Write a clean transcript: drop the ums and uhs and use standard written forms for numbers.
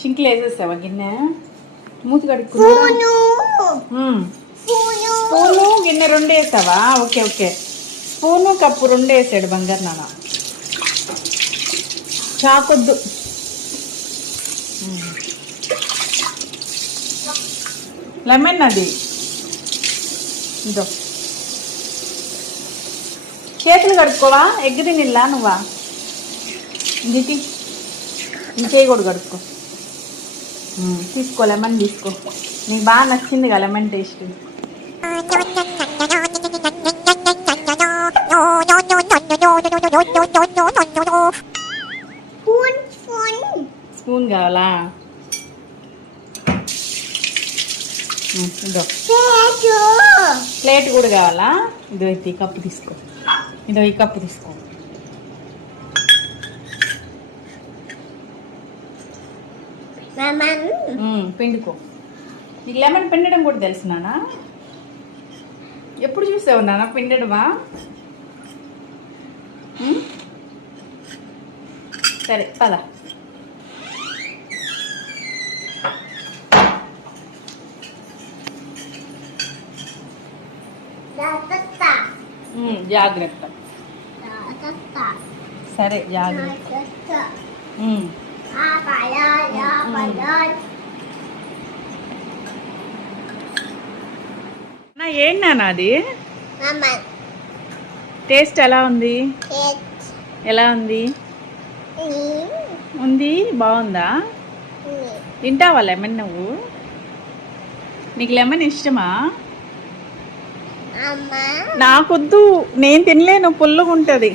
సింక్లో వేసేస్తావా గిన్నె? మూతి కడుక్కున్నా. స్పూను గిన్నె 2 వేసావా? Okay okay. స్పూను కప్పు 2 వేసాడు బంగారు నాన్న. చాకొద్దు. లెమన్ అది ఇదో. చేతులు కడుక్కోవా? ఎగ్ తినిల్లా నువ్వా? ఇంటి ఇంకే కూడా కడుక్కో. తీసుకో, లెమన్ తీసుకో. నీకు బాగా నచ్చింది కదా లెమన్ టేస్ట్. స్పూన్ కావాలా? ఇదో ప్లేట్ కూడా కావాలా? ఇదో ఈ కప్పు తీసుకో. ఇదో ఈ కప్పు తీసుకో. పిండుకో. నీకు లెమన్ పిండడం కూడా తెలుసు నాన్న? ఎప్పుడు చూసావు నాన్న పిండడమా? సరే పద. జాగ్రత్త. సరే జాగ్రత్త. ఏంటి నాన్న అది? టేస్ట్ ఎలా ఉంది? ఎలా ఉంది? ఉంది. బాగుందా? తింటావా లెమన్ నువ్వు? నీకు లెమన్ ఇష్టమా? నాకొద్దు, నేను తినలేను, పుల్లగా ఉంటుంది.